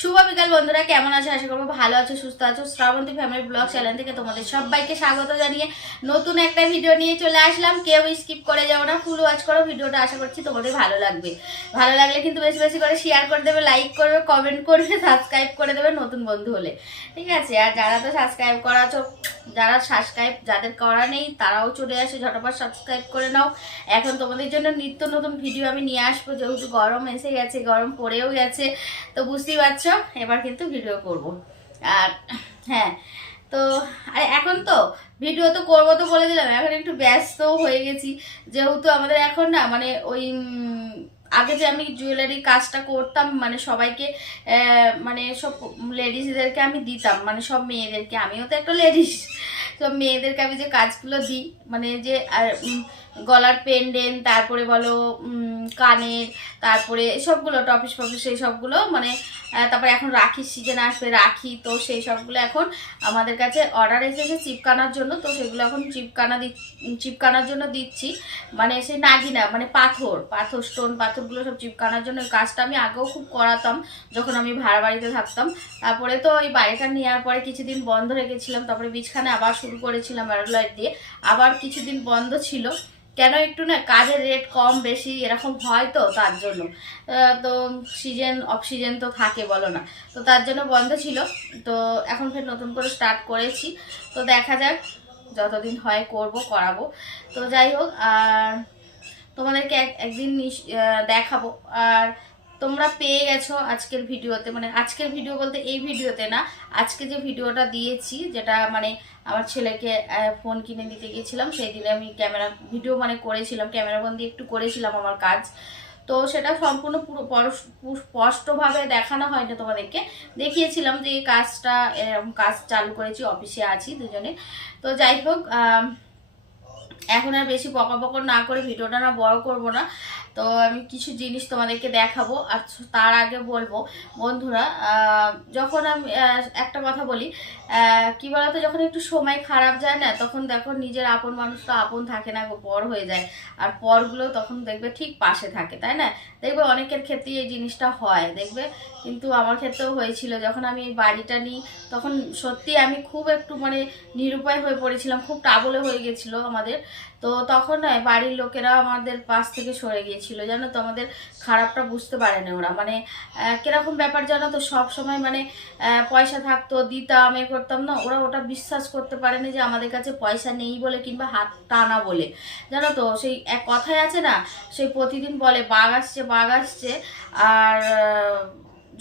শুভ বিকাল বন্ধুরা, কেমন আছে? আশা করব ভালো আছো, সুস্থ আছো। শ্রাবন্তী ফ্যামিলি ব্লগ চ্যানেল থেকে তোমাদের সবাইকে স্বাগত জানিয়ে নতুন একটা ভিডিও নিয়ে চলে আসলাম। কেউ স্কিপ করে যাও না ফুল ওয়াচ করো। ভিডিওটা আশা করছি তোমাদের ভালো লাগবে। ভালো লাগলে কিন্তু বেশি বেশি করে শেয়ার করে দেবে লাইক করবে কমেন্ট করবে সাবস্ক্রাইব করে দেবে নতুন বন্ধু হলে। ঠিক আছে? আর যারা তো সাবস্ক্রাইব করা আছো, যারা সাবস্ক্রাইব যাদের করা নেই, তারাও চলে আসে, ঝটপট সাবস্ক্রাইব করে নাও। এখন তোমাদের জন্য নিত্য নতুন ভিডিও আমি নিয়ে আসব। যেহেতু গরম এসে গেছে, গরম পড়েও গেছে, তো বুঝতেই পারছ এবার কিন্তু ভিডিও করব। আর হ্যাঁ তো, আরে এখন তো ভিডিও তো করব তো বলে দিলাম, এখন একটু ব্যস্ত হয়ে গেছি। যেহেতু আমাদের এখন না মানে ওই আগে যে আমি জুয়েলারি কাজটা করতাম মানে সবাইকে মানে সব লেডিসদেরকে আমি দিতাম মানে সব মেয়েদেরকে। আমিও তো একটা লেডিস সব মেয়েদেরকে আমি যে কাজগুলো দিই মানে যে, আর গলার পেন্ডেন্ট তারপরে বলো কানের, তারপরে সবগুলো টপিস ফপিস সেই সবগুলো মানে তারপরে এখন রাখির সিজন আসবে, রাখি, তো সেই সবগুলো এখন আমাদের কাছে অর্ডার এসেছে চিপকানার জন্য, তো সেগুলো এখন চিপকানা দি, চিপকানার জন্য দিচ্ছি। মানে সে নাগিনা মানে পাথর পাথর স্টোন পাথরগুলো সব চিপকানার জন্য। কাজটা আমি আগেও খুব করাতাম, যখন আমি ভাড়া বাড়িতে থাকতাম। তারপরে তো ওই বাড়িটা নেওয়ার পরে কিছুদিন বন্ধ রেখেছিলাম, তারপরে বীজখানে আবার শুরু করেছিলাম ব্যারোলাইট দিয়ে। আবার কিছুদিন বন্ধ ছিল। কেন একটু না কাজের রেট কম, বেশি এরকম হয় তো তার জন্য। তো সিজন অক্সিজেন সিজন তো থাকে বলো না। তো তার জন্য বন্ধ ছিল। তো এখন ফের নতুন করে স্টার্ট করেছি। তো দেখা যাক যতদিন হয় করব, করাবো। তো যাই হোক, আর তোমাদেরকে এক, একদিন দেখাবো। আর তোমরা পেয়ে গেছো আজকের ভিডিওতে। মানে আজকের ভিডিও বলতে এই ভিডিওতে না, আজকে যে ভিডিওটা দিয়েছি, যেটা মানে আমার ছেলেকে ফোন কিনে দিতে গিয়েছিলাম, সেই দিনে আমি ক্যামেরা ভিডিও মানে করেছিলাম, ক্যামেরা বন্দি একটু করেছিলাম আমার কাজ। তো সেটা সম্পূর্ণ পুরো স্পষ্টভাবে দেখানো হয়নি তোমাদেরকে। দেখিয়েছিলাম যে এই কাজটা এরকম কাজ চালু করেছি, অফিসে আছি দুজনে। তো যাই হোক এখন আর বেশি বকাবকর না করে ভিডিওটা না বড় করব না। তো আমি কিছু জিনিস তোমাদেরকে দেখাবো আর তার আগে বলব, বন্ধুরা যখন আমি একটা কথা বলি কি বলতো, যখন একটু সময় খারাপ যায় না, তখন দেখো নিজের আপন মানুষটা আপন থাকে না পর হয়ে যায়। আর পরগুলো তখন দেখবে ঠিক পাশে থাকে, তাই না? দেখবে অনেকের ক্ষেত্রেই এই জিনিসটা হয়, দেখবে? কিন্তু আমার ক্ষেত্রেও হয়েছিল, যখন আমি এই বাড়িটা নিই, তখন সত্যি আমি খুব একটু মানে নিরুপায় হয়ে পড়েছিলাম, খুব টাবলে হয়ে গেছিল আমাদের। তো তখন নয় বাড়ির লোকেরা আমাদের পাশ থেকে সরে গিয়েছিল। জানো তো আমাদের খারাপটা বুঝতে পারেনি ওরা। মানে কীরকম ব্যাপার জানো তো, সব সময় মানে পয়সা থাকতো, দিতাম, এ করতাম না, ওরা ওটা বিশ্বাস করতে পারেনি যে আমাদের কাছে পয়সা নেই বলে কিংবা হাত টানা বলে। জানো তো, সেই এক কথাই আছে না সেই প্রতিদিন বলে, বাঘ আসছে বাঘ আসছে, আর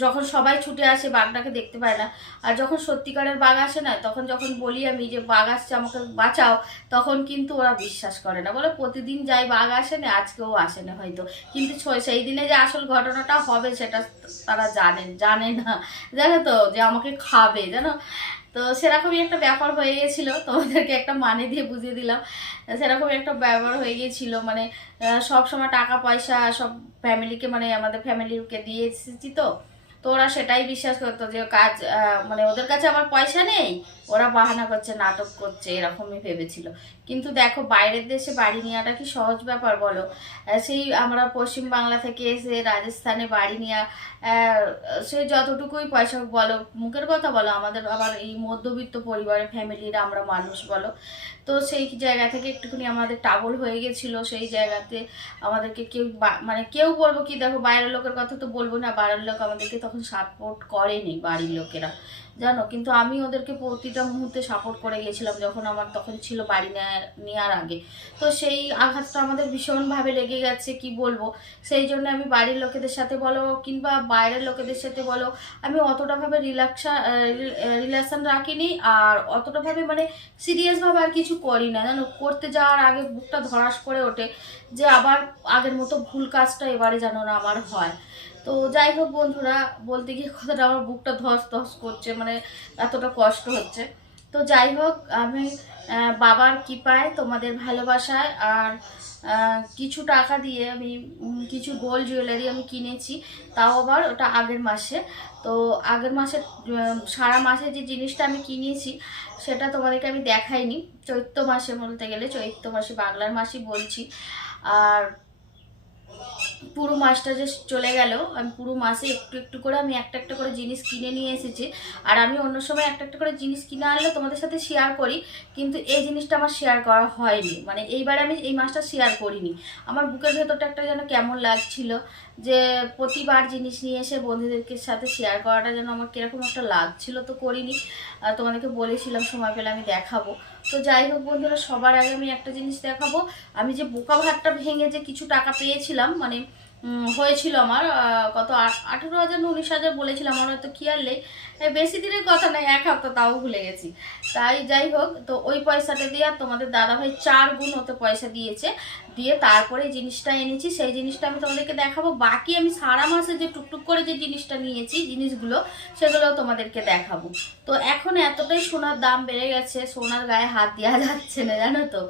যখন সবাই ছুটে আসে বাঘটাকে দেখতে পায় না, আর যখন সত্যিকারের বাঘ আসে না, তখন যখন বলি আমি যে বাঘ আসছে আমাকে বাঁচাও, তখন কিন্তু ওরা বিশ্বাস করে না। বলে প্রতিদিন যাই বাঘ আসে না আজকেও আসে না হয়তো। কিন্তু সেই দিনে যে আসল ঘটনাটা হবে সেটা তারা জানেন, জানে না। জানো তো, যে আমাকে খাবে, জানো? তো সেরকমই একটা ব্যাপার হয়ে গেছিল, তোমাদেরকে একটা মানে দিয়ে বুঝিয়ে দিলাম। সেরকমই একটা ব্যাপার হয়ে গিয়েছিল মানে সব সময় টাকা পয়সা সব ফ্যামিলিকে মানে আমাদের ফ্যামিলিকে দিয়ে এসেছি তো। তো ওরা সেটাই বিশ্বাস করতো যে কাজ মানে ওদের কাছে আমার পয়সা নেই? ওরা বাহানা করছে, নাটক করছে, এরকমই ভেবেছিল। কিন্তু দেখো, বাইরের দেশে বাড়ি নেওয়াটা কি সহজ ব্যাপার বলো? সেই আমরা পশ্চিম বাংলা থেকে এসে রাজস্থানে বাড়ি নেওয়া সে যতটুকুই পয়সা বলো, মুখের কথা বলো, আমাদের আবার এই মধ্যবিত্ত পরিবারের ফ্যামিলির আমরা মানুষ বলো। তো সেই জায়গা থেকে একটুখানি আমাদের টাবল হয়ে গেছিল, সেই জায়গাতে আমাদেরকে কেউ মানে কেউ বলব কি, দেখো, বাইরের লোকের কথা তো বলব না, বাইরের লোক আমাদেরকে তখন সাপোর্ট করেনি বাড়ির লোকেরা। জানো, কিন্তু আমি ওদেরকে প্রতিটা মুহূর্তে সাপোর্ট করে গিয়েছিলাম যখন আমার তখন ছিল বাড়ি নেওয়ার আগে। তো সেই আঘাতটা আমাদের ভীষণভাবে লেগে গেছে, কি বলব? সেই জন্য আমি বাড়ির লোকেদের সাথে বলো কিংবা বাইরের লোকেদের সাথে বলো, আমি অতটাভাবে রিল্যাক্সা রিলেশন রাখিনি আর অতটাভাবে মানে সিরিয়াসভাবে আর কিছু করি না। জানো, করতে যাওয়ার আগে বুকটা ধরাস করে ওঠে যে আবার আগের মতো ভুল কাজটা এবারে যেন না আমার হয়। তো যাই হোক বন্ধুরা, বলতে গিয়ে কথাটা আমার বুকটা ধস ধস করছে মানে এতটা কষ্ট হচ্ছে। তো যাই হোক, আমি বাবার কৃপায় তোমাদের ভালোবাসায় আর কিছু টাকা দিয়ে আমি কিছু গোল্ড জুয়েলারি আমি কিনেছি, তাও আবার ওটা আগের মাসে। তো আগের মাসে সারা মাসে যে জিনিসটা আমি কিনেছি, সেটা তোমাদেরকে আমি দেখাইনি। চৈত্র মাসে বলতে গেলে, চৈত্র মাসে বাংলার মাসই বলছি। আর পুরো মাসটা যে চলে গেল। আমি পুরো মাসে একটু একটু করে আমি একটা একটা করে জিনিস কিনে নিয়ে এসেছি। আর আমি অন্য সময় একটা একটা করে জিনিস কিনে আনলে তোমাদের সাথে শেয়ার করি, কিন্তু এই জিনিসটা আমার শেয়ার করা হয়নি। মানে এইবার আমি এই মাসটা শেয়ার করিনি। আমার বুকের ভেতরটা একটা যেন কেমন লাগছিল যে প্রতিবার জিনিস নিয়ে এসে বন্ধুদেরকে সাথে শেয়ার করাটা যেন আমার কীরকম একটা লাগছিল তো করিনি। তোমাদেরকে বলেছিলাম, সময় পেলে আমি দেখাবো। তো যাই হোক বন্ধুরা, সবার আগে আমি একটা জিনিস দেখাবো। আমি যে বোকা ভাতটা ভেঙে যে কিছু টাকা পেয়েছিলাম মানে হয়েছিল আমার কত আঠেরো হাজার না উনিশ হাজার বলেছিলাম, আমার হয়তো খেয়াল নেই বেশি দিনের কথা নাই এক হপ্তাহ তাও ভুলে গেছি। তাই যাই হোক, তো ওই পয়সাটা দিয়ে আর তোমাদের দাদাভাই চার গুণ হতে পয়সা দিয়েছে। দিয়ে তারপরে জিনিসটা এনেছি, সেই জিনিসটা আমি তোমাদেরকে দেখাবো। বাকি আমি সারা মাসে যে টুকটুক করে যে জিনিসটা নিয়েছি, জিনিসগুলো সেগুলো তোমাদেরকে দেখাবো। তো এখন এতটাই সোনার দাম বেড়ে গেছে, সোনার গায়ে হাত দেওয়া যাচ্ছে না, জানো তো।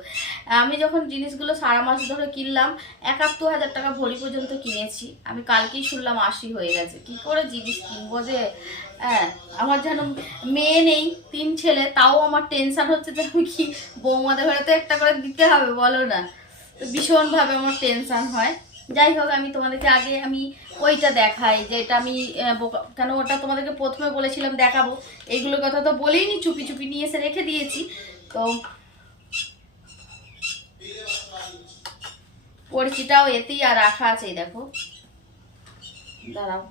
আমি যখন জিনিসগুলো সারা মাস ধরে কিনলাম, একাত্তর হাজার টাকা ভরি পর্যন্ত কিনেছি। আমি কালকেই শুনলাম আশি হয়ে গেছে। কি করে জিনিস কিনবো যে? হ্যাঁ আমার যেন মেয়ে নেই, তিন ছেলে, তাও আমার টেনশন হচ্ছে যে আমি কি বৌমাদের ঘরে তো একটা করে দিতে হবে, বলো না। ভীষণভাবে আমার টেনশান হয়। যাই হোক, আমি তোমাদেরকে আগে আমি ওইটা দেখাই যে এটা আমি কেন ওটা তোমাদেরকে প্রথমে বলেছিলাম দেখাবো। এইগুলোর কথা তো বলেইনি চুপি চুপি নিয়ে এসে রেখে দিয়েছি। তো পরিচিটাও এতেই আর রাখা আছে দেখো। দাঁড়াও।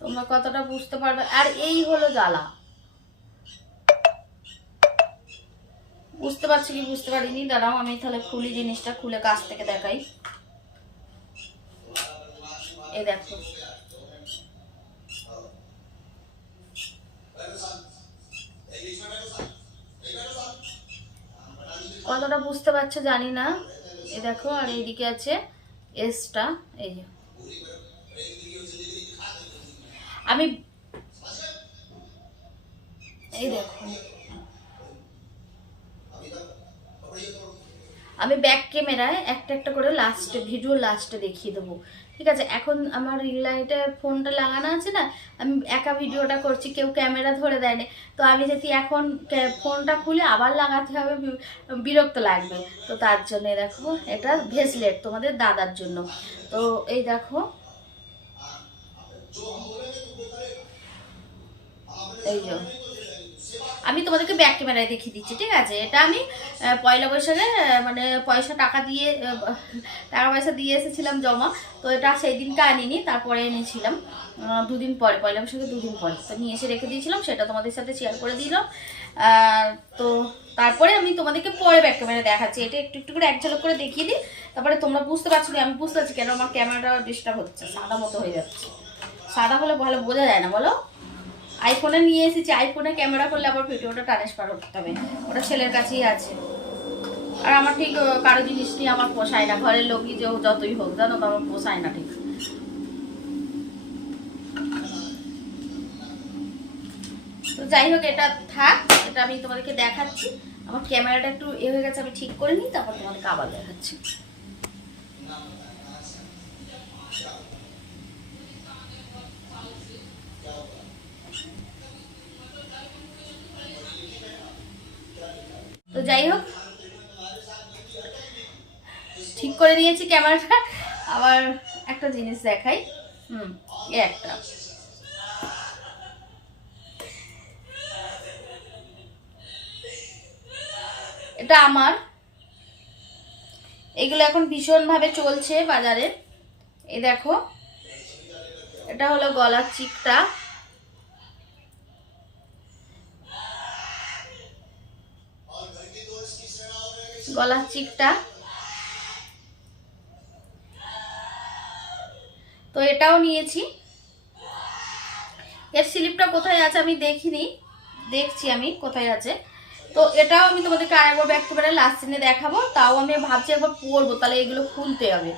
তোমরা কতটা বুঝতে পারবে? আর এই হলো জ্বালা। বুঝতে পারছি কি বুঝতে পারিনি। দাঁড়াও, আমি তাহলে খুলি জিনিসটা, খুলে কাছ থেকে দেখাই। এই দেখো। কতটা বুঝতে পারছ জানি না। এ দেখো, আর এইদিকে আছে এসটা এই যে। আমি এই দেখো। আমি ব্যাক ক্যামেরায় একটা একটা করে লাস্টে ভিডিও লাস্টে দেখিয়ে দেবো। ঠিক আছে? এখন আমার রিল লাইটে ফোনটা লাগানো আছে না, আমি একা ভিডিওটা করছি, কেউ ক্যামেরা ধরে দেয় দেয়নি। তো আমি যদি এখন ফোনটা খুলে আবার লাগাতে হবে বিরক্ত লাগবে। তো তার জন্য দেখো, এটা ভেসলেট তোমাদের দাদার জন্য। তো এই দেখো। এই যে। আমি তোমাদেরকে ব্যাক ক্যামেরায় দেখিয়ে দিচ্ছি, ঠিক আছে? এটা আমি পয়লা বৈশাখে মানে পয়সা টাকা দিয়ে টাকা পয়সা দিয়ে এসেছিলাম জমা, তো এটা সেই দিনকে আনিনি, তারপরে এনেছিলাম। দুদিন পরে, পয়লা বৈশাখে দুদিন পরে। তো নিয়ে এসে রেখে দিয়েছিলাম, সেটা তোমাদের সাথে শেয়ার করে দিলাম। তো তারপরে আমি তোমাদেরকে পরে ব্যাক ক্যামেরা দেখাচ্ছি। এটা একটু একটু করে এক ঝলক করে দেখিয়ে দিই, তারপরে তোমরা বুঝতে পারছ আমি বুঝতে পারছি কেন আমার ক্যামেরাটা ডিস্টার্ব হচ্ছে, সাদা মতো হয়ে যাচ্ছে। সাদা হলে ভালো বোঝা যায় না, বলো? আইফোনে নিয়ে এসেছি। আইফোনে ক্যামেরা করলে আবার ভিডিওটা ট্রান্সফার করতে হবে। ওটা ছেলের কাছেই আছে। আর আমার ঠিক কারও জিনিস নিয়ে আমার পোষায় না। ঘরের লোকই যে যতই হোক, জানো আমার পোষায় না ঠিক। তো যাই হোক, এটা থাক, এটা আমি তোমাদেরকে দেখাচ্ছি। আমার ক্যামেরাটা একটু এ হয়ে গেছে, আমি ঠিক করে নিই, তারপর তোমাদেরকে আবার দেখাচ্ছি। তো যাই হোক। ঠিক করে নিয়েছি ক্যামেরাটা। আবার একটা জিনিস দেখাই। হুম এ একটা। এটা আমার। এগুলো এখন ভীষণভাবে চলছে বাজারে। এই দেখো। এটা হলো গলার চিকটা। গলার চিকটা তো এটাও নিয়েছি। এর স্লিপটা কোথায় আছে আমি দেখিনি। দেখছি আমি কোথায় আছে। তো এটাও আমি তোমাদেরকে আরেকবার ব্যাক ক্যামেরা লাস্ট সিনে দেখাবো। তাও আমি ভাবছি একবার পরবো, তাহলে এগুলো খুলতে হবে।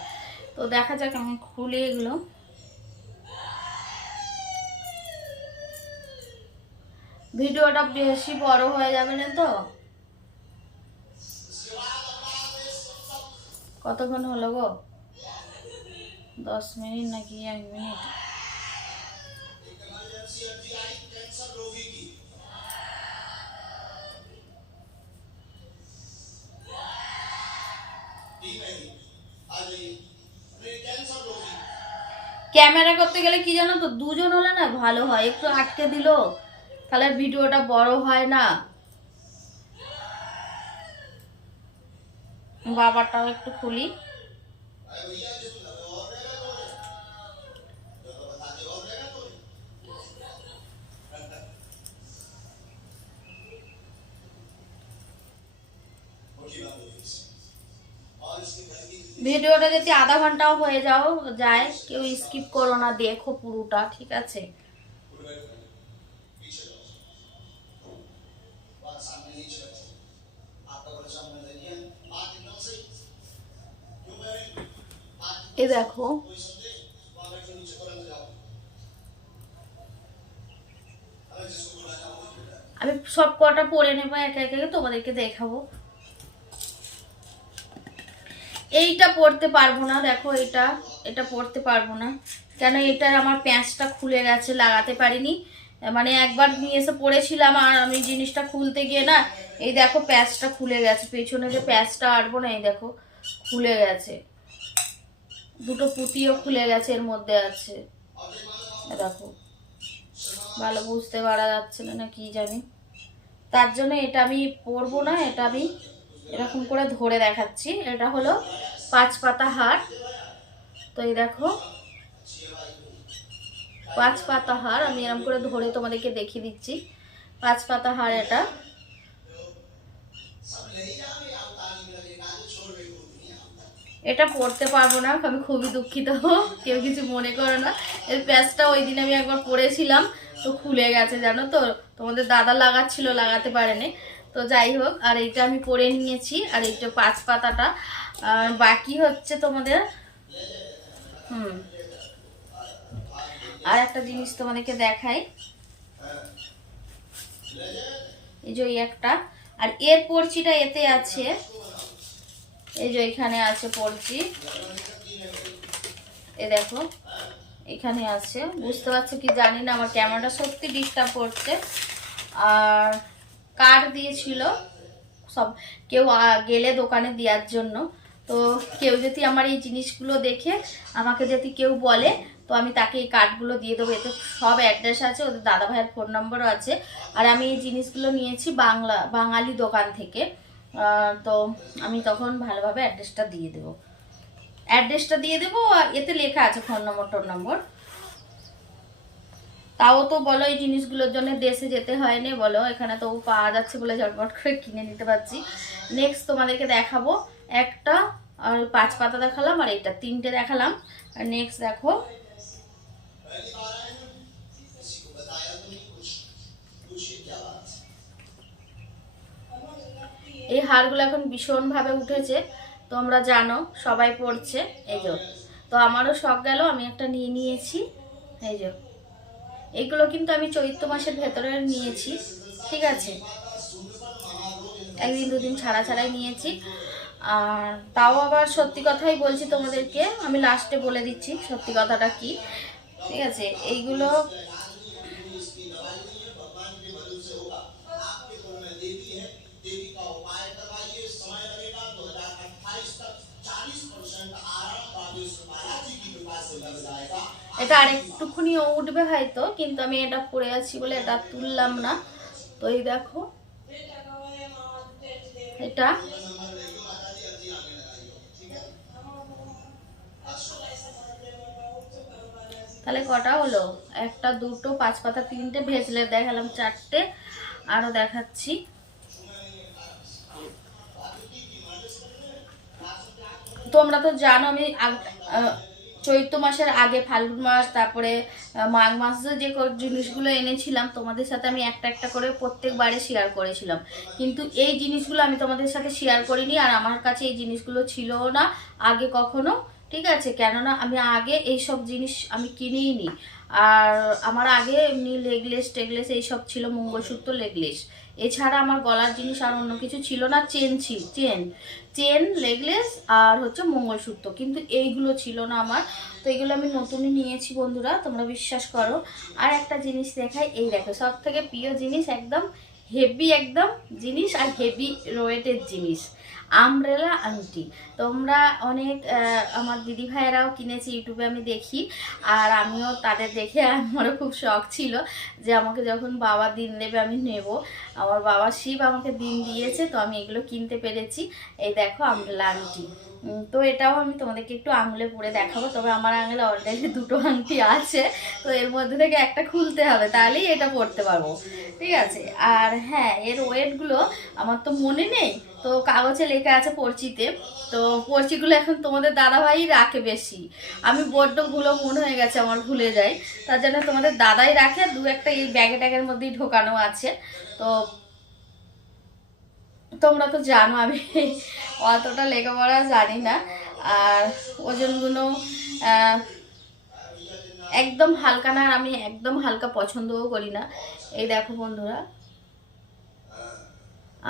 তো দেখা যাক আমি খুলে এগুলো। ভিডিওটা বেশি বড় হয়ে যাবে না তো? কতক্ষণ হলো গো? দশ মিনিট নাকি এক মিনিট? ক্যামেরা করতে গেলে কি জানো তো, দুজন হলে না ভালো হয়, একটু আটকে দিলো। তাহলে ভিডিওটা বড় হয় না। বাবারটাও একটু খুলি। ভিডিওটা যদি আধা ঘন্টাও হয়ে যাও, যায়, কেউ স্কিপ করো না, দেখো পুরোটা, ঠিক আছে? এ দেখো। আমি সব কটা পরে নেব একে একে, তোমাদেরকে দেখাবো। এইটা পড়তে পারব না, দেখো এটা এটা পড়তে পারব না। কেন এটার আমার প্যাঁচটা খুলে গেছে, লাগাতে পারিনি। মানে একবার নিয়ে এসে পড়েছিলাম আর আমি জিনিসটা খুলতে গিয়ে না, এই দেখো প্যাঁচটা খুলে গেছে। পেছনে যে প্যাঁচটা আটবো না, এই দেখো, খুলে গেছে। দুটো পুঁতিও খুলে গেছে, এর মধ্যে আছে। দেখো। ভালো বুঝতে পারা যাচ্ছে না কি জানি। তার জন্য এটা আমি পরবো না, এটা আমি এরকম করে ধরে দেখাচ্ছি। এটা হলো পাঁচ পাতা হার। তো এই দেখো। পাঁচ পাতা হার, আমি এরকম করে ধরে তোমাদেরকে দেখিয়ে দিচ্ছি। পাঁচ পাতা হার এটা। এটা পড়তে পারব না, আমি খুবই দুঃখিত। কেউ কিছু মনে করো না। এর প্যাচটা ওই দিন আমি একবার পড়েছিলাম, তো খুলে গেছে, জানো তো? তোমাদের দাদা লাগাচ্ছিল, লাগাতে পারেনি। তো যাই হোক, আর এইটা আমি পরে নিয়েছি, আর এইটা পাঁচ পাতাটা আর বাকি হচ্ছে তোমাদের, হুম। আর একটা জিনিস তোমাদেরকে দেখাই। এই যে একটা। আর এর পরচিটা এতে আছে। এই যে এখানে আছে পরচি। এ দেখো, এখানে আছে। বুঝতে পারছ কি জানি না, আমার ক্যামেরাটা সত্যি ডিস্টার্ব করছে। আর কার্ড দিয়েছিল? সব, কেউ গেলে দোকানে দেওয়ার জন্য। তো কেউ যদি আমার এই জিনিসগুলো দেখে, আমাকে যদি কেউ বলে, তো আমি তাকে এই কার্ডগুলো দিয়ে দেবো। এতে সব অ্যাড্রেস আছে, ওদের দাদা ভাইয়ের ফোন নম্বরও আছে। আর আমি এই জিনিসগুলো নিয়েছি বাংলা, বাঙালি দোকান থেকে। তো আমি তখন ভালোভাবে অ্যাড্রেসটা দিয়ে দেবো। অ্যাড্রেসটা দিয়ে দেবো এতে লেখা আছে ফোন নম্বর টোন নম্বর তাও তো বলো এই জিনিসগুলোর জন্য দেশে যেতে হয়নি, বলো এখানে তো পাওয়া যাচ্ছে বলে ঝটপট করে কিনে নিতে পারছি। নেক্সট তোমাদেরকে দেখাবো, একটা, আর পাঁচ পাতা দেখালাম, আর এইটা তিনটে দেখালাম। আর নেক্সট দেখো এই হারগুলো এখন ভীষণভাবে উঠেছে। তোমরা জানো, সবাই পড়ছে। এই যে, তো আমারও শখ গেল, আমি একটা নিয়ে নিয়েছি। এই যে, এগুলো কিন্তু আমি চৈত্র মাসের ভেতরে নিয়েছি। ঠিক আছে? একদিন দুদিন ছাড়া ছাড়াই নিয়েছি। আর তাও আবার সত্যি কথাই বলছি তোমাদেরকে, আমি লাস্টে বলে দিচ্ছি সত্যি কথাটা কি। ঠিক আছে? এইগুলো এটা আরেকটুখানি উঠবে হয়তো, কিন্তু আমি এটা পরে আছি বলে এটা তুললাম না। তো এই দেখো, এটা তাহলে কটা হলো? একটা, দুটো, পাঁচ পাতা, তিনটে, ভেজলে দেখালাম চারটে, আরও দেখাচ্ছি। তোমরা তো জানো আমি চৈত্র মাসের আগে ফাল্গুন মাস, তারপরে মাঘ মাস যে জিনিসগুলো এনেছিলাম, তোমাদের সাথে আমি একটা একটা করে প্রত্যেকবারে শেয়ার করেছিলাম। কিন্তু এই জিনিসগুলো আমি তোমাদের সাথে শেয়ার করিনি আর আমার কাছে এই জিনিসগুলো ছিল না আগে কখনো, ঠিক আছে? কেননা আমি আগে এই সব জিনিস আমি কিনেই নি আর আমার আগে এমনি লেগলেস টেগলেস এইসব ছিল, মঙ্গলসূত্র লেগলেস এছাড়া আমার গলার জিনিস আর অন্য কিছু ছিল না চেন ছিল চেন চেন লেগলেস আর হচ্ছে মঙ্গলসূত্র। কিন্তু এইগুলো ছিল না আমার। তো এগুলো আমি নতুনই নিয়েছি বন্ধুরা, তোমরা বিশ্বাস করো। আর একটা জিনিস দেখাই, এই দেখো সব থেকে প্রিয় জিনিস একদম হেভি একদম জিনিস আর হেভি রোয়েটের জিনিস। আমব্রেলা আংটি তোমরা অনেক আমার দিদি ভাইয়েরাও কিনেছে ইউটিউবে, আমি দেখি। আর আমিও তাদের দেখে আমারও খুব শখ ছিল যে আমাকে যখন বাবা দিন দেবে আমি নেব। আমার বাবা শিব আমাকে দিন দিয়েছে, তো আমি এগুলো কিনতে পেরেছি। এই দেখো আমব্রেলা আংটি। তো এটাও আমি তোমাদেরকে একটু আঙুলে পরে দেখাবো। তবে আমার আঙুলে অলরেডি দুটো আংটি আছে, তো এর মধ্যে থেকে একটা খুলতে হবে, তাহলেই এটা পরতে পারব। ঠিক আছে? আর হ্যাঁ এর ওয়েটগুলো আমার তো মনে নেই, তো কাগজে লেখা আছে পরচিতে, তো পরচিগুলো এখন তোমাদের দাদাভাই রাখে বেশি। আমি বড্ড ভুলো মনে হয়ে গেছে, আমার ভুলে যাই। তার জন্য তোমাদের দাদাই রাখে দু একটা এই ব্যাগে ট্যাগের মধ্যেই ঢোকানো আছে। তো তোমরা তো জানো, আমি অতটা লেখাপড়া জানি না। আর ওজনগুলো একদম হালকা না, আর আমি একদম হালকা পছন্দও করি না। এই দেখো বন্ধুরা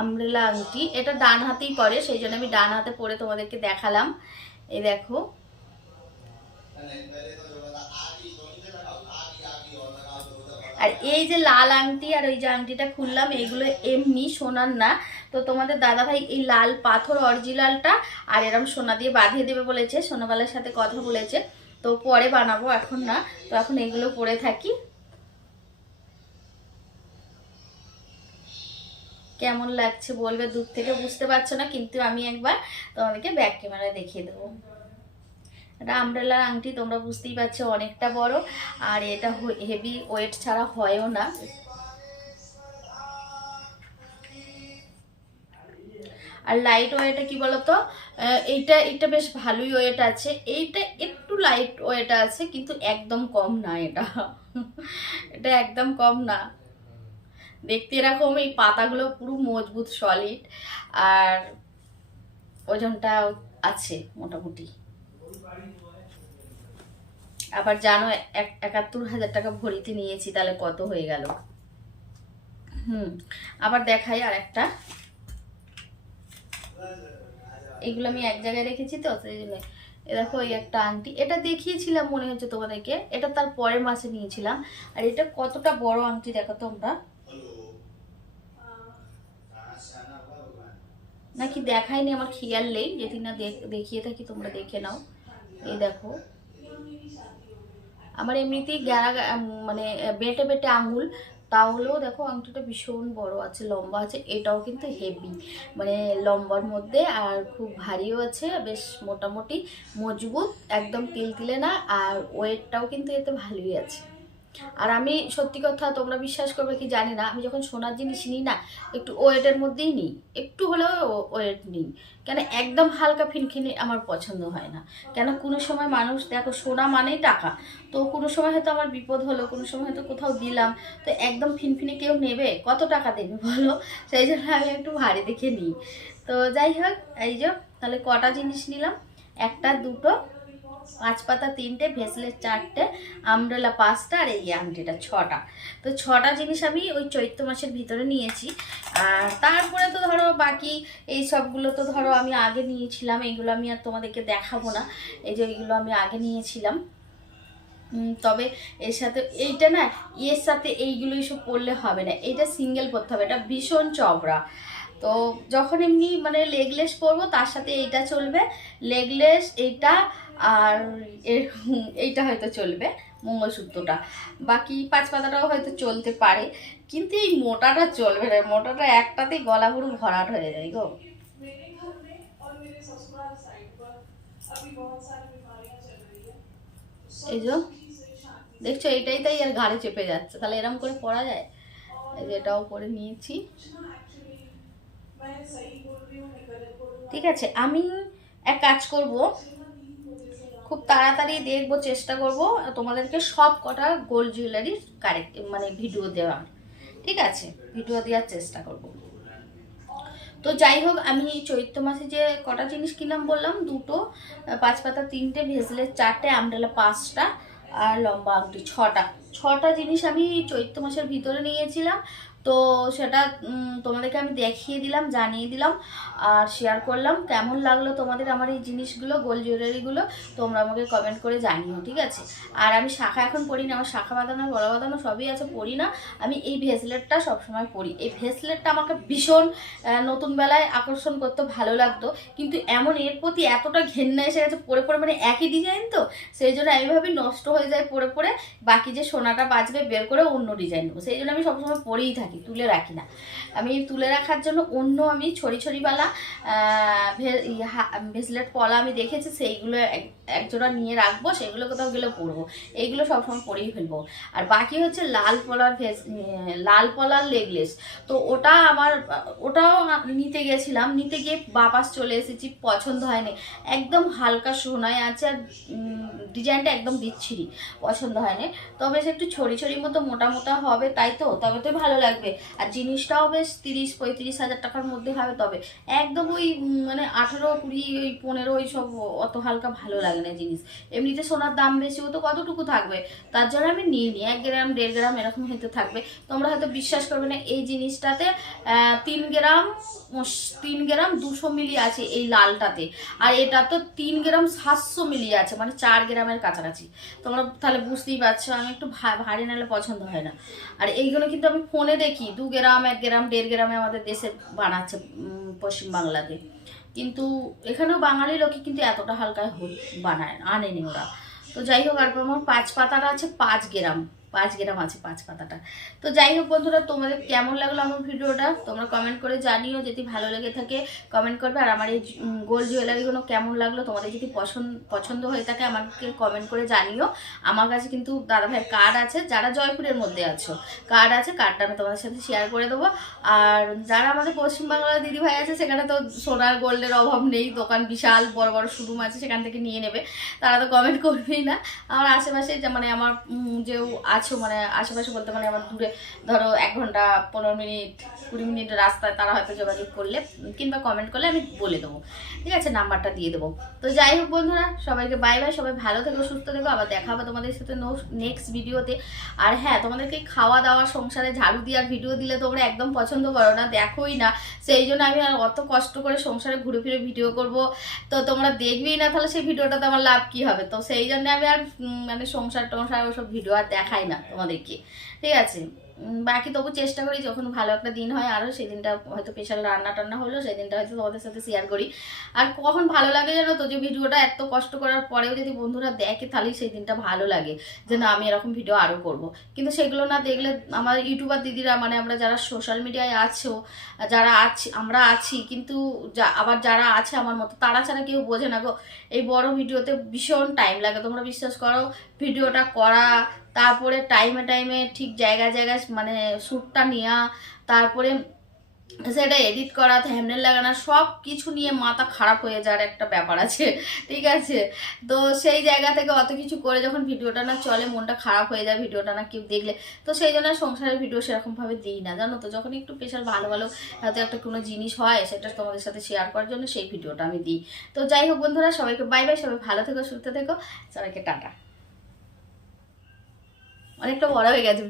আমব্রেলা আংটি। এটা ডান হাতেই পরে, সেই জন্য আমি ডান হাতে পরে তোমাদেরকে দেখালাম। এই দেখো, আর এই যে লাল আংটি আর ওই যে আংটিটা খুললাম এইগুলো এমনি সোনার না। তো তোমাদের দাদাভাই এই লাল পাথর অরিজিনালটা আর এরম সোনা দিয়ে বাঁধিয়ে দেবে বলেছে, সোনাবালার সাথে কথা বলেছে। তো পরে বানাবো এখন না, তো এখন এগুলো পরে থাকি। কেমন লাগছে বলবে দূর থেকে বুঝতে পারছ না, কিন্তু আমি একবার তোমাদেরকে ব্যাক ক্যামেরায় দেখিয়ে দেবো। এটা আমব্রেলার আংটি, তোমরা বুঝতেই পারছ অনেকটা বড়, আর এটা হেভি ওয়েট ছাড়া হয়ও না। আর লাইট ওয়েটা কি বলতো? এইটা এটা বেশ ভালোই ওয়েট আছে। এইটা একটু লাইট ওয়েটা আছে, কিন্তু একদম কম না এটা। এটা একদম কম না। দেখতে এরকম, এই পাতাগুলো পুরো মজবুত সলিড আর ওজনটা আছে মোটামুটি। আবার জানো, এক, একাত্তর হাজার টাকা ভরিতে নিয়েছি, তাহলে কত হয়ে গেল? হুম, আবার দেখাই আর একটা এগুলো আমি এক জায়গায় রেখেছি তো, সেই জন্য। দেখো, এই একটা আংটি। এটা দেখিয়েছিলাম মনে হচ্ছে তোমাদেরকে। এটা তার পরের মাসে নিয়েছিলাম। আর এটা কতটা বড় আংটি দেখো তোমরা। নাকি দেখায়নি? আমার খেয়াল নেই। যদি না দেখ- দেখিয়ে থাকি, তোমরা দেখে নাও। এই দেখো। আমার এমনিতেই গ্যারা মানে বেটে বেটে আঙুল। তাহলেও দেখো আংটিটা ভীষণ বড় আছে, লম্বা আছে, এটাও কিন্তু হেভি মানে লম্বার মধ্যে আর খুব ভারীও আছে, বেশ মোটামুটি মজবুত, একদম তিল তিলে না, আর ওয়েটটাও কিন্তু এতে ভালোই আছে। আর আমি সত্যি কথা তোমরা বিশ্বাস করবে কি জানি না, আমি যখন সোনার জিনিস নিই না, একটু ওয়েটের মধ্যেই নিই, একটু হলেও ওয়েট নিই। কেন একদম হালকা ফিনফিনে আমার পছন্দ হয় না। কেন কোনো সময় মানুষ, দেখো সোনা মানেই টাকা, তো কোনো সময় হয়তো আমার বিপদ হলো, কোনো সময় হয়তো কোথাও দিলাম, তো একদম ফিনফিনে কেউ নেবে? কত টাকা দেবে বলো? সেই জন্য আমি একটু ভারী দেখে নিই। তো যাই হোক, এই যে, তাহলে কটা জিনিস নিলাম? একটা, দুটো পাঁচ পাতা তিনটে ভেসলেট চারটে আমব্রেলা পাঁচটা আর এই আংটিটা ছটা। তো ছটা জিনিস আমি ওই চৈত্র মাসের ভিতরে নিয়েছি। আর তারপরে তো ধরো বাকি এই সবগুলো তো ধরো আমি আগে নিয়েছিলাম এইগুলো আমি আর তোমাদেরকে দেখাবো না। এই যে এইগুলো আমি আগে নিয়েছিলাম। তবে এর সাথে এইটা না এর সাথে এইগুলোই সব পরলে হবে না। এটা সিঙ্গেল পরতে হবে, এটা ভীষণ চওড়া। তো যখন এমনি মানে লেগলেস পরবো, তার সাথে এইটা চলবে। লেগলেস, এইটা আর এইটা হয়তো চলবে, মঙ্গলসূত্রটা। বাকি পাঁচ পাতাটাও হয়তো চলতে পারে, কিন্তু এই মোটাটা চলবে না। মোটাটা একটাতেই গলা পুরো ভরাট হয়ে যায় গো। এই যে, দেখছ, এইটাই তাই আর ঘাড়ে চেপে যাচ্ছে। তাহলে এরম করে পড়া যায়? এই এটাও করে নিয়েছি। ঠিক আছে, আমি এক কাজ করব। খুব তাড়াতাড়ি দেখব, চেষ্টা করব, তোমাদেরকে সব কটা গোল্ড জুয়েলারির কারেক্ট মানে ভিডিও দেওয়ার। ঠিক আছে? ভিডিও দেওয়ার চেষ্টা করব। তো যাই হোক, আমি চৈত্র মাসে যে কটা জিনিস কিনলাম বললাম, দুটো, পাঁচ পাতা, তিনটে ভেজলের চারটে, আমডালা পাঁচটা, আর লম্বা আংটি ছটা। ছটা জিনিস আমি চৈত্র মাসের ভিতরে নিয়েছিলাম। তো সেটা তোমাদেরকে আমি দেখিয়ে দিলাম, জানিয়ে দিলাম। আর শেয়ার করলাম। কেমন লাগল তোমাদের আমার এই জিনিসগুলো গোল জুয়েলারিগুলো তোমরা আমাকে কমেন্ট করে জানিও, ঠিক আছে? আর আমি শাখা এখন পড়ি না, আমার শাখা বাঁধানো বড় বাঁধানো সবই আছে, পড়ি না। আমি এই ভেসলেটটা সবসময় পড়ি এই ভেসলেটটা আমাকে ভীষণ নতুন বেলায় আকর্ষণ করতে, ভালো লাগতো। কিন্তু এমন এর প্রতি এতটা ঘেন্না এসে গেছে, পরে পরে মানে একই ডিজাইন তো? সেই জন্য আমি ভাবি নষ্ট হয়ে যায় পরে পরে, বাকি যে সোনাটা বাঁচবে বের করে অন্য ডিজাইন নেব। সেই জন্য আমি সবসময় পরেই থাকি, তুলে রাখি না। আমি তুলে রাখার জন্য অন্য আমি ছড়ি ছড়িওয়ালা ভেসলেট পলা আমি দেখেছি, সেইগুলো এক- একজোড়া নিয়ে রাখব, সেগুলো কোথাও গেলে পরবো। এইগুলো সবসময় পরেই ফেলব। আর বাকি হচ্ছে লাল পলার ভেস লাল পলার লেগলেস তো ওটা আমার, ওটাও নিতে গেছিলাম। নিতে গিয়ে বাপাস চলে এসেছি, পছন্দ হয়নি। একদম হালকা সোনায় আছে আর ডিজাইনটা একদম বিচ্ছিরি, পছন্দ হয়নি। তবে একটু ছড়ি ছড়ি মতো মোটা মোটা হবে, তাই তো? তবে তো ভালো লাগবে। আর জিনিসটাও বেশ তিরিশ, পঁয়ত্রিশ হাজার টাকার মধ্যে হবে, তবে একদম ওই মানে আঠেরো, কুড়ি, ওই পনেরো, ওই সব অত হালকা ভালো লাগে না জিনিস। এমনিতে সোনার দাম বেশি, ও তো কতটুকু থাকবে? তার জন্য আমি নিয়ে নিই, এক গ্রাম, দেড় গ্রাম এরকম হয়তো থাকবে। তোমরা হয়তো বিশ্বাস করবে না, এই জিনিসটাতে তিন গ্রাম তিন গ্রাম দুশো মিলি আছে এই লালটাতে। আর এটা তো তিন গ্রাম সাতশো মিলি আছে মানে চার গ্রামের কাছাকাছি। তোমরা তাহলে বুঝতেই পারছ, আমি একটু ভারী নালে পছন্দ হয় না। আর এইগুলো কিন্তু আমি ফোনে দেখি, দু গ্রাম, এক গ্রাম, দেড় গ্রামে আমাদের দেশে বানাচ্ছে পশ্চিমবাংলাতে কিন্তু এখানেও বাঙালি লোকে কিন্তু এতটা হালকায় বানায়, আনেনি ওরা। তো যাই হোক, আর আমার পাঁচ পাতাটা আছে পাঁচ গ্রাম। পাঁচ গ্রাম আছে পাঁচ পাতাটা। তো যাই হোক বন্ধুরা তোমাদের কেমন লাগল আমার ভিডিওটা? তোমরা কমেন্ট করে জানিও যদি ভালো লেগে থাকে। কমেন্ট করবে আর আমার এই গোল্ড জুয়েলারিগুলো কেমন লাগল? তোমাদের যদি পছন্দ পছন্দ হয়ে থাকে আমাকে কমেন্ট করে জানিও। আমার কাছে কিন্তু দাদাভাইয়ের কার্ড আছে যারা জয়পুরের মধ্যে আছো। কার্ড আছে কার্ডটা আমি তোমাদের সাথে শেয়ার করে দেবো। আর যারা আমাদের পশ্চিমবাংলার দিদিভাই আছে সেখানে তো সোনার গোল্ডের অভাব নেই দোকান বিশাল বড় বড় শোরুম আছে সেখান থেকে নিয়ে নেবে। তারা তো কমেন্ট করবেই না। আমার আশেপাশে যে মানে আমার উম, যেও আছো? মানে আশেপাশে বলতে মানে আমার দূরে, ধরো এক ঘণ্টা, পনেরো মিনিট, কুড়ি মিনিট রাস্তায় তারা হয়তো যোগাযোগ করলে, কিংবা কমেন্ট করলে আমি বলে দেবো। ঠিক আছে? নাম্বারটা দিয়ে দেবো। তো যাই হোক বন্ধুরা, সবাইকে বাই বাই সবাই ভালো থেকো, সুস্থ থেকো। আবার দেখা হবে তোমাদের সাথে নেক্সট ভিডিওতে আর হ্যাঁ তোমাদেরকে খাওয়া দাওয়া সংসারে ঝাড়ু দেওয়ার ভিডিও দিলে তোমরা একদম পছন্দ করো না, দেখোই না। সেই জন্য আমি আর অত কষ্ট করে সংসারে ঘুরে ফিরে ভিডিও করব। তো তোমরা দেখবেই না, তাহলে সেই ভিডিওটাতে আমার লাভ কি হবে? তো সেই জন্য আমি আর মানে সংসার টংসার ওসব ভিডিও আর দেখাই না তোমাদেরকে। ঠিক আছে? বাকি তবু চেষ্টা করি যখন ভালো একটা দিন হয় আরও সেই দিনটা হয়তো স্পেশাল রান্না টান্না হলো সেই দিনটা হয়তো তোমাদের সাথে শেয়ার করি। আর কখন ভালো লাগে জানো তো? যে ভিডিওটা এত কষ্ট করার পরেও যদি বন্ধুরা দেখে তাহলেই সেই দিনটা ভালো লাগে। যে না, আমি এরকম ভিডিও আরও করব। কিন্তু সেগুলো না দেখলে আমার ইউটিউবার দিদিরা মানে আমরা যারা সোশ্যাল মিডিয়ায় আছো, যারা আছি, আমরা আছি, কিন্তু যা- আবার যারা আছে আমার মতো, তারা ছাড়া কেউ বোঝে না গো। এই বড় ভিডিওতে ভীষণ টাইম লাগে। তোমরা বিশ্বাস করো ভিডিওটা করা তারপরে টাইমে টাইমে ঠিক জায়গায় জায়গায় মানে শ্যুটটা নেওয়া তারপরে সেটা এডিট করা থ্যামনেল লাগানো সব কিছু নিয়ে মাথা খারাপ হয়ে যাওয়ার একটা ব্যাপার আছে, ঠিক আছে? তো সেই জায়গা থেকে অত কিছু করে যখন ভিডিওটা না চলে, মনটা খারাপ হয়ে যায় ভিডিওটা না কেউ দেখলে। তো সেই জন্য সংসারের ভিডিও সেরকমভাবে দিই না, জানো তো? যখন একটু স্পেশাল ভালো ভালো হয়তো একটা কোনো জিনিস হয়, সেটা তোমাদের সাথে শেয়ার করার জন্য সেই ভিডিওটা আমি দিই। তো যাই হোক বন্ধুরা, সবাইকে বাই বাই সবাই ভালো থেকো, সুস্থ থেকো, সবাইকে টাটা। অনেকটা বড় হয়ে গেছে।